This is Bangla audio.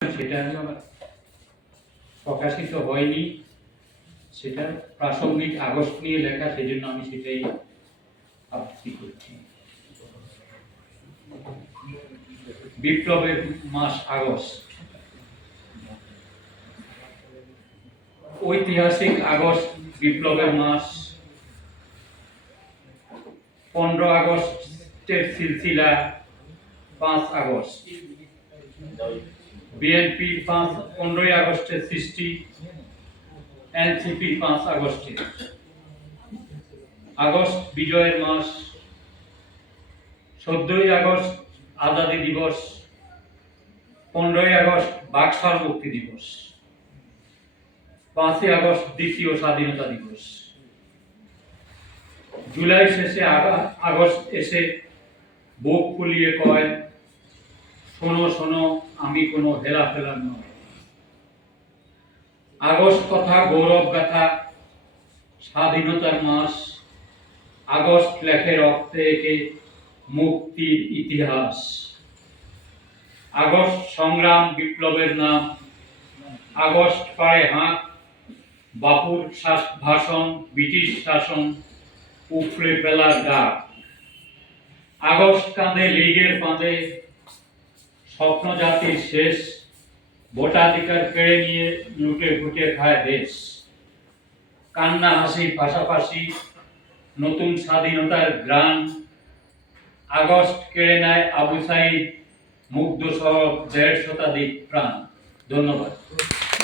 সেটা প্রকাশিত হয়নি, সেটা প্রাসঙ্গিক আগস্ট নিয়ে লেখা, সেজন্য আমি সেটাই আবৃত্তি করছি। বিপ্লবের মাস আগস্ট, ঐতিহাসিক আগস্ট বিপ্লবের মাস। 15 আগস্টের সিলসিলা 5 আগস্ট, বিএনপি 15 আগস্টের সৃষ্টি, এনসিপি 5 আগস্টে। আগস্ট বিজয়ের মাস। 14 আগস্ট আজাদী দিবস, 15 আগস্ট বাকশাল মুক্তি দিবস, 5 আগস্ট দ্বিতীয় স্বাধীনতা দিবস। জুলাই শেষে আগস্ট এসে বুক ফুলিয়ে কয়, শোনো শোনো আমি কোনো হেলাফেলা নয়। আগস্ট কথা গৌরব গাথা, স্বাধীনতার মাস। আগস্ট লেখে রক্তে এঁকে মুক্তির ইতিহাস। আগস্ট সংগ্রাম বিপ্লবের নাম। আগস্ট পায়ে হাত, বাপুর ভাষণ, ব্রিটিশ শাসন উপড়ে ফেলার ডাক। আগস্ট কাঁধে লীগের ফাঁদে, স্বপ্ন জাতির শেষ। ভোটাধিকার কেড়ে নিয়ে লুটে ফুটে খায় দেশ। কান্না হাসির পাশাপাশি নতুন স্বাধীনতার গ্রাণ। আগস্ট কেড়ে নেয় আবু সাইদ, মুগ্ধ সহ 1.5 শতাধিক প্রাণ। ধন্যবাদ।